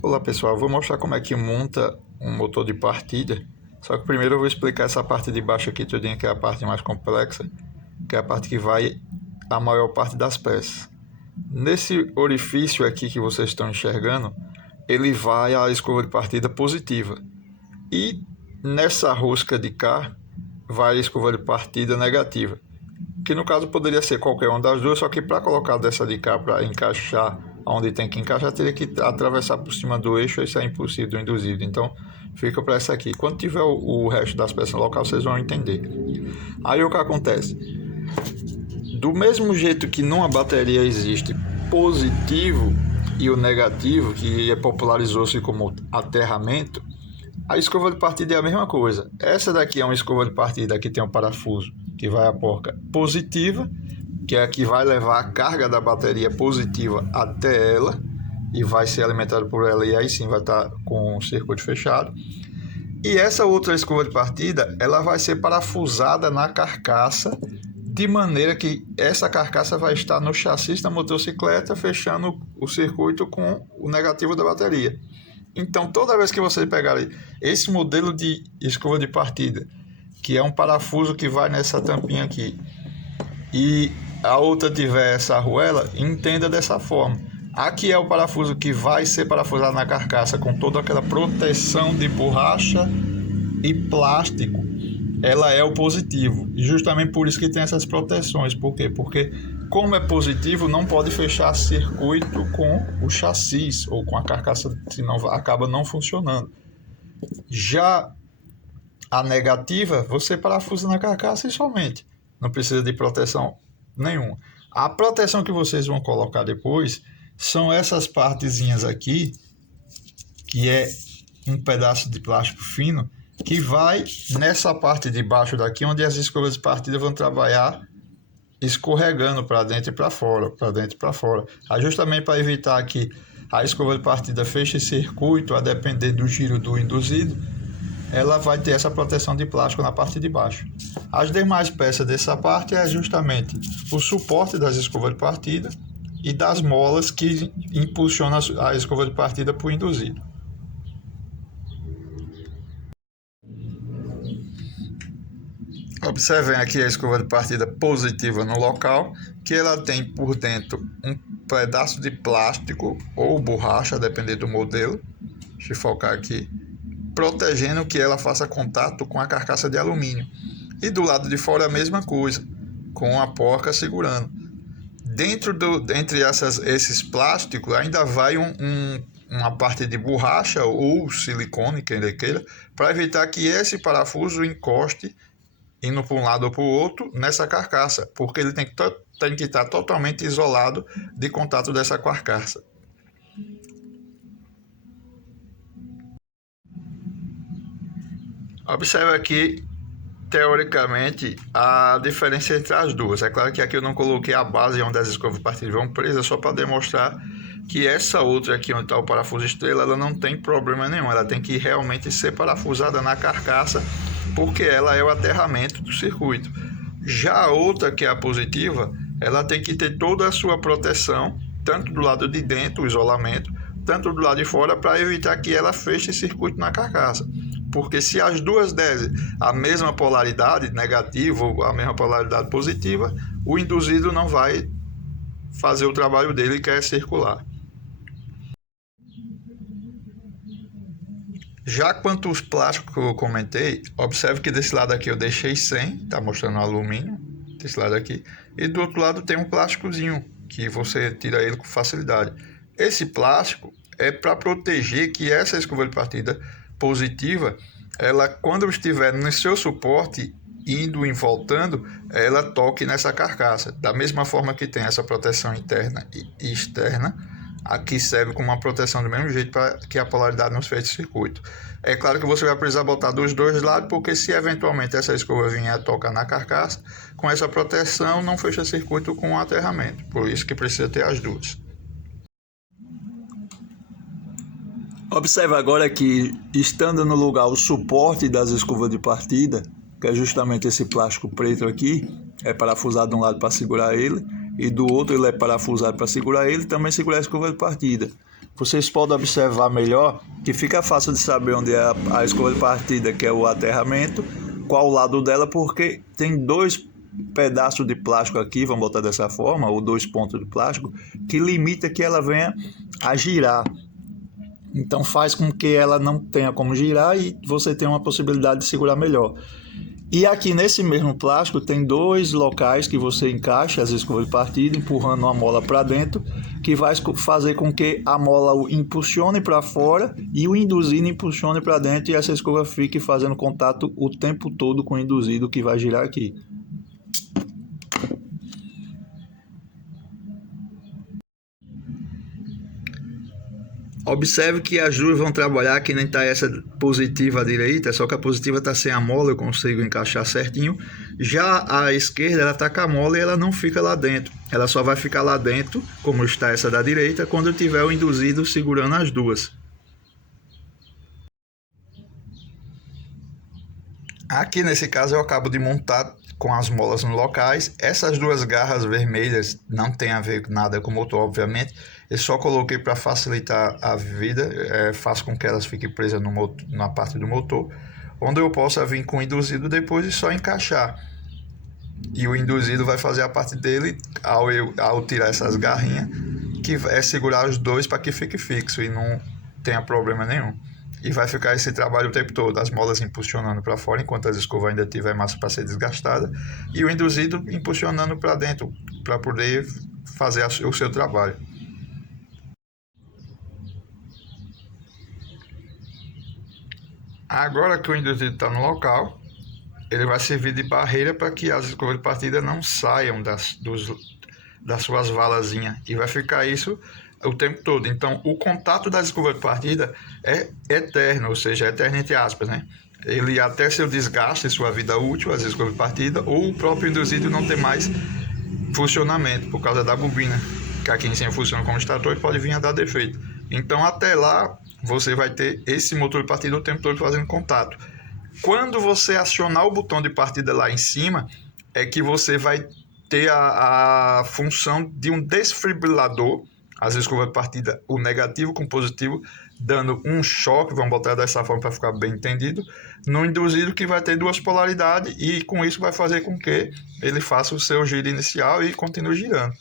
Olá pessoal, eu vou mostrar como é que monta um motor de partida. Só que primeiro eu vou explicar essa parte de baixo aqui tudinho, que é a parte mais complexa, que é a parte que vai a maior parte das peças. Nesse orifício aqui que vocês estão enxergando, ele vai a escova de partida positiva. E nessa rosca de cá, vai a escova de partida negativa. Que no caso poderia ser qualquer uma das duas, só que para colocar dessa de cá para encaixar onde tem que encaixar, teria que atravessar por cima do eixo, isso é impossível do induzido. Então fica para essa aqui. Quando tiver o resto das peças no local, vocês vão entender. Aí o que acontece? Do mesmo jeito que numa bateria existe positivo e o negativo, que popularizou-se como aterramento, a escova de partida é a mesma coisa. Essa daqui é uma escova de partida que tem um parafuso que vai a porca positiva, que é a que vai levar a carga da bateria positiva até ela e vai ser alimentado por ela, e aí sim vai estar com o circuito fechado. E essa outra escova de partida, ela vai ser parafusada na carcaça, de maneira que essa carcaça vai estar no chassi da motocicleta, fechando o circuito com o negativo da bateria. Então, toda vez que você pegar esse modelo de escova de partida, que é um parafuso que vai nessa tampinha aqui, e a outra tiver essa arruela, entenda dessa forma. Aqui é o parafuso que vai ser parafusado na carcaça com toda aquela proteção de borracha e plástico. Ela é o positivo. E justamente por isso que tem essas proteções. Por quê? Porque como é positivo, não pode fechar circuito com o chassi ou com a carcaça, senão acaba não funcionando. Já a negativa, você parafusa na carcaça e somente. Não precisa de proteção nenhuma. A proteção que vocês vão colocar depois são essas partezinhas aqui, que é um pedaço de plástico fino, que vai nessa parte de baixo daqui, onde as escovas de partida vão trabalhar escorregando para dentro e para fora, para dentro e para fora. Aí justamente para evitar que a escova de partida feche circuito, a depender do giro do induzido, ela vai ter essa proteção de plástico na parte de baixo. As demais peças dessa parte é justamente o suporte das escovas de partida e das molas que impulsionam a escova de partida para o induzido. Observem aqui a escova de partida positiva no local, que ela tem por dentro um pedaço de plástico ou borracha, a depender do modelo. Deixa eu focar aqui, protegendo que ela faça contato com a carcaça de alumínio. E do lado de fora a mesma coisa, com a porca segurando. Entre esses plásticos ainda vai uma parte de borracha ou silicone, quem queira, para evitar que esse parafuso encoste, indo para um lado ou para o outro, nessa carcaça, porque ele tem que estar totalmente isolado de contato dessa carcaça. Observe aqui, teoricamente, a diferença entre as duas. É claro que aqui eu não coloquei a base onde as escovas de partida vão presas, só para demonstrar que essa outra aqui onde está o parafuso estrela, ela não tem problema nenhum. Ela tem que realmente ser parafusada na carcaça, porque ela é o aterramento do circuito. Já a outra, que é a positiva, ela tem que ter toda a sua proteção, tanto do lado de dentro, o isolamento, tanto do lado de fora, para evitar que ela feche circuito na carcaça. Porque se as duas derem a mesma polaridade negativa ou a mesma polaridade positiva, o induzido não vai fazer o trabalho dele, que é circular. Já quanto os plásticos que eu comentei, observe que desse lado aqui eu deixei 100, está mostrando alumínio, desse lado aqui, e do outro lado tem um plásticozinho, que você tira ele com facilidade. Esse plástico é para proteger que essa escova de partida positiva, ela quando estiver no seu suporte, indo e voltando, ela toque nessa carcaça. Da mesma forma que tem essa proteção interna e externa, aqui serve como uma proteção do mesmo jeito para que a polaridade não feche circuito. É claro que você vai precisar botar dos dois lados, porque se eventualmente essa escova vier a tocar na carcaça, com essa proteção não fecha circuito com o aterramento. Por isso que precisa ter as duas. Observe agora que, estando no lugar o suporte das escovas de partida, que é justamente esse plástico preto aqui, é parafusado de um lado para segurar ele, e do outro ele é parafusado para segurar ele, também segurar a escova de partida. vocês podem observar melhor que fica fácil de saber onde é a escova de partida, que é o aterramento, qual o lado dela, porque tem dois pedaços de plástico aqui, vamos botar dessa forma, ou dois pontos de plástico, que limita que ela venha a girar. Então faz com que ela não tenha como girar e você tenha uma possibilidade de segurar melhor. E aqui nesse mesmo plástico tem dois locais que você encaixa as escovas de partida, empurrando uma mola para dentro, que vai fazer com que a mola o impulsione para fora e o induzido impulsione para dentro, e essa escova fique fazendo contato o tempo todo com o induzido que vai girar aqui. Observe que as duas vão trabalhar, que nem está essa positiva à direita, só que a positiva está sem a mola, eu consigo encaixar certinho. Já a esquerda, ela está com a mola e ela não fica lá dentro. Ela só vai ficar lá dentro, como está essa da direita, quando eu tiver o induzido segurando as duas. Aqui nesse caso eu acabo de montar com as molas nos locais. Essas duas garras vermelhas não tem a ver nada com o motor, obviamente. Eu só coloquei para facilitar a vida, faço com que elas fiquem presas no motor, na parte do motor, onde eu possa vir com o induzido depois e só encaixar. E o induzido vai fazer a parte dele ao tirar essas garrinhas, que é segurar os dois para que fique fixo e não tenha problema nenhum. E vai ficar esse trabalho o tempo todo, as molas impulsionando para fora enquanto a escova ainda tiver massa para ser desgastada, e o induzido impulsionando para dentro para poder fazer o seu trabalho. Agora que o induzido está no local, ele vai servir de barreira para que as escovas de partida não saiam das suas valazinhas, e vai ficar isso o tempo todo. Então o contato das escovas de partida é eterno, ou seja, eterno entre aspas, né? Ele até seu desgaste, sua vida útil, as escovas de partida, ou o próprio induzido não ter mais funcionamento por causa da bobina, que aqui em cima funciona como extrator e pode vir a dar defeito. Então até lá você vai ter esse motor de partida o tempo todo fazendo contato. Quando você acionar o botão de partida lá em cima, é que você vai ter a função de um desfibrilador, as escovas de partida, o negativo com o positivo, dando um choque, vamos botar dessa forma para ficar bem entendido, no induzido, que vai ter duas polaridades, e com isso vai fazer com que ele faça o seu giro inicial e continue girando.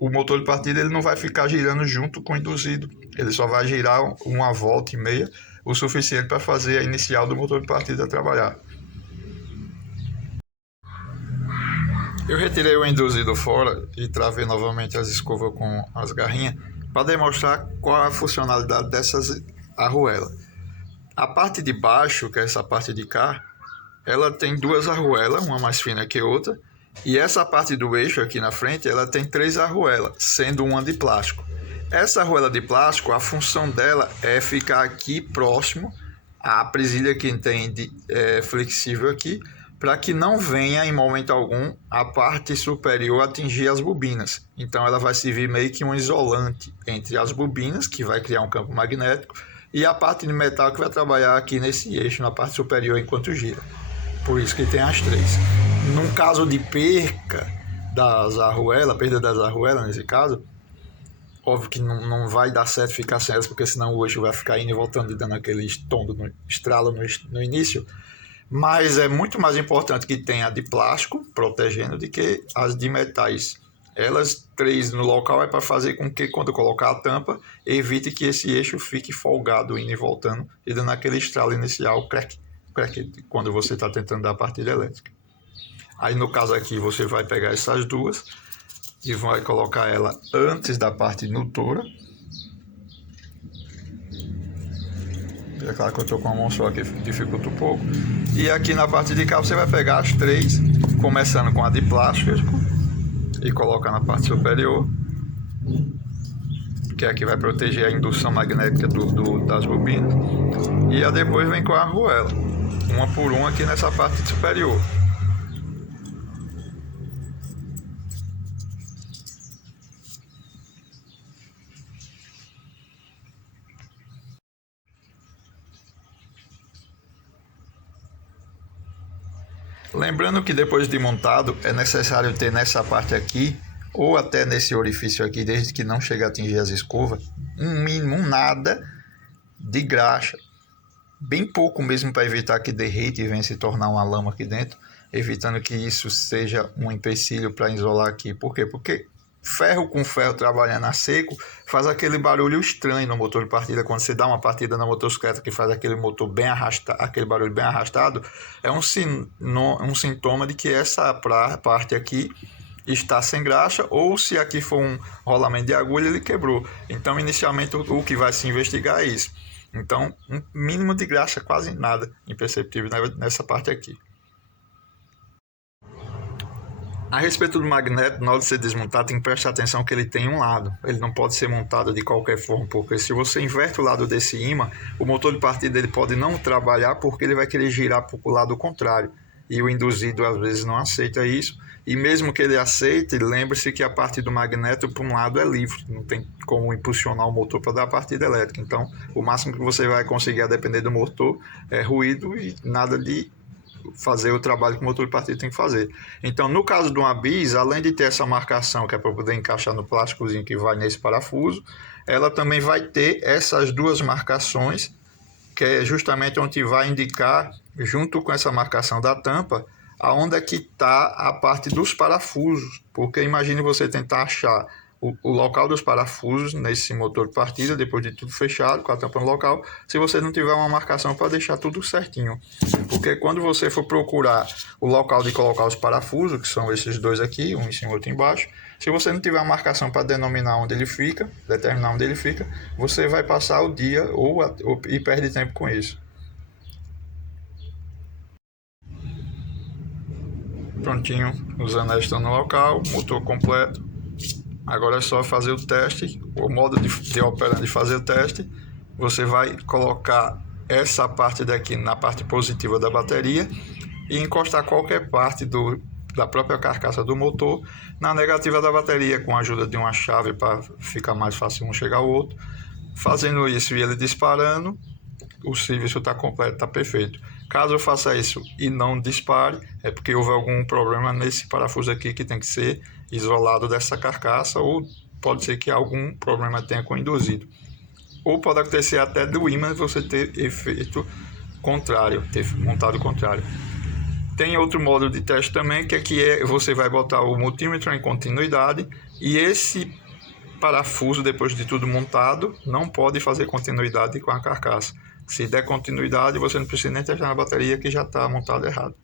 O motor de partida ele não vai ficar girando junto com o induzido, ele só vai girar uma volta e meia, o suficiente para fazer a inicial do motor de partida trabalhar. Eu retirei o induzido fora e travei novamente as escovas com as garrinhas para demonstrar qual é a funcionalidade dessas arruelas. A parte de baixo, que é essa parte de cá, ela tem duas arruelas, uma mais fina que outra, e essa parte do eixo aqui na frente, ela tem três arruelas, sendo uma de plástico. Essa arruela de plástico, a função dela é ficar aqui próximo à presilha que tem flexível aqui, para que não venha em momento algum a parte superior atingir as bobinas. Então ela vai servir meio que um isolante entre as bobinas, que vai criar um campo magnético, e a parte de metal que vai trabalhar aqui nesse eixo, na parte superior, enquanto gira. Por isso que tem as três. Num caso de perda das arruelas nesse caso, óbvio que não vai dar certo ficar sem elas, porque senão o eixo vai ficar indo e voltando e dando aquele estralo no início. Mas é muito mais importante que tenha a de plástico protegendo do que as de metais. Elas três no local é para fazer com que, quando colocar a tampa, evite que esse eixo fique folgado, indo e voltando, e dando aquele estralo inicial, crack, quando você está tentando dar a partida elétrica. Aí no caso aqui você vai pegar essas duas e vai colocar ela antes da parte indutora. É claro que eu estou com a mão só, que dificulta um pouco. E aqui na parte de cá você vai pegar as três, começando com a de plástico e colocar na parte superior, que aqui vai proteger a indução magnética das bobinas. E a depois vem com a arruela, uma por uma aqui nessa parte superior. Lembrando que depois de montado é necessário ter nessa parte aqui ou até nesse orifício aqui, desde que não chegue a atingir as escovas, um mínimo, nada de graxa, bem pouco mesmo, para evitar que derrete e venha se tornar uma lama aqui dentro, evitando que isso seja um empecilho para isolar aqui. Por quê? Porque ferro com ferro trabalhando a seco faz aquele barulho estranho no motor de partida. Quando você dá uma partida na motocicleta que faz aquele motor bem arrastado, aquele barulho bem arrastado, é um sintoma de que essa parte aqui está sem graxa, ou se aqui for um rolamento de agulha, ele quebrou. Então, inicialmente, o que vai se investigar é isso. Então, um mínimo de graxa, quase nada imperceptível nessa parte aqui. A respeito do magneto, na hora de ser desmontado, tem que prestar atenção que ele tem um lado. Ele não pode ser montado de qualquer forma, porque se você inverte o lado desse ímã, o motor de partida ele pode não trabalhar, porque ele vai querer girar para o lado contrário. E o induzido às vezes não aceita isso. E mesmo que ele aceite, lembre-se que a parte do magneto para um lado é livre. Não tem como impulsionar o motor para dar a partida elétrica. Então, o máximo que você vai conseguir, a depender do motor, é ruído e nada de fazer o trabalho que o motor de partida tem que fazer. Então, no caso de uma bis, além de ter essa marcação que é para poder encaixar no plásticozinho que vai nesse parafuso, ela também vai ter essas duas marcações, que é justamente onde vai indicar, junto com essa marcação da tampa, aonde é que está a parte dos parafusos. Porque imagine você tentar achar o local dos parafusos nesse motor de partida, depois de tudo fechado, com a tampa no local, se você não tiver uma marcação para deixar tudo certinho. Porque quando você for procurar o local de colocar os parafusos, que são esses dois aqui, um em cima e outro embaixo, se você não tiver uma marcação para denominar onde ele fica, determinar onde ele fica, você vai passar o dia e perde tempo com isso. Prontinho, os anéis estão no local, motor completo. Agora é só fazer o teste, o modo de operar de fazer o teste. Você vai colocar essa parte daqui na parte positiva da bateria e encostar qualquer parte da própria carcaça do motor na negativa da bateria, com a ajuda de uma chave para ficar mais fácil um chegar ao outro. Fazendo isso e ele disparando, o serviço está completo, está perfeito. Caso eu faça isso e não dispare, é porque houve algum problema nesse parafuso aqui que tem que ser isolado dessa carcaça, ou pode ser que algum problema tenha com o induzido. Ou pode acontecer até do ímã você ter efeito contrário, ter montado o contrário. Tem outro modo de teste também, que você vai botar o multímetro em continuidade e esse parafuso, depois de tudo montado, não pode fazer continuidade com a carcaça. Se der continuidade, você não precisa nem testar na bateria, que já está montado errado.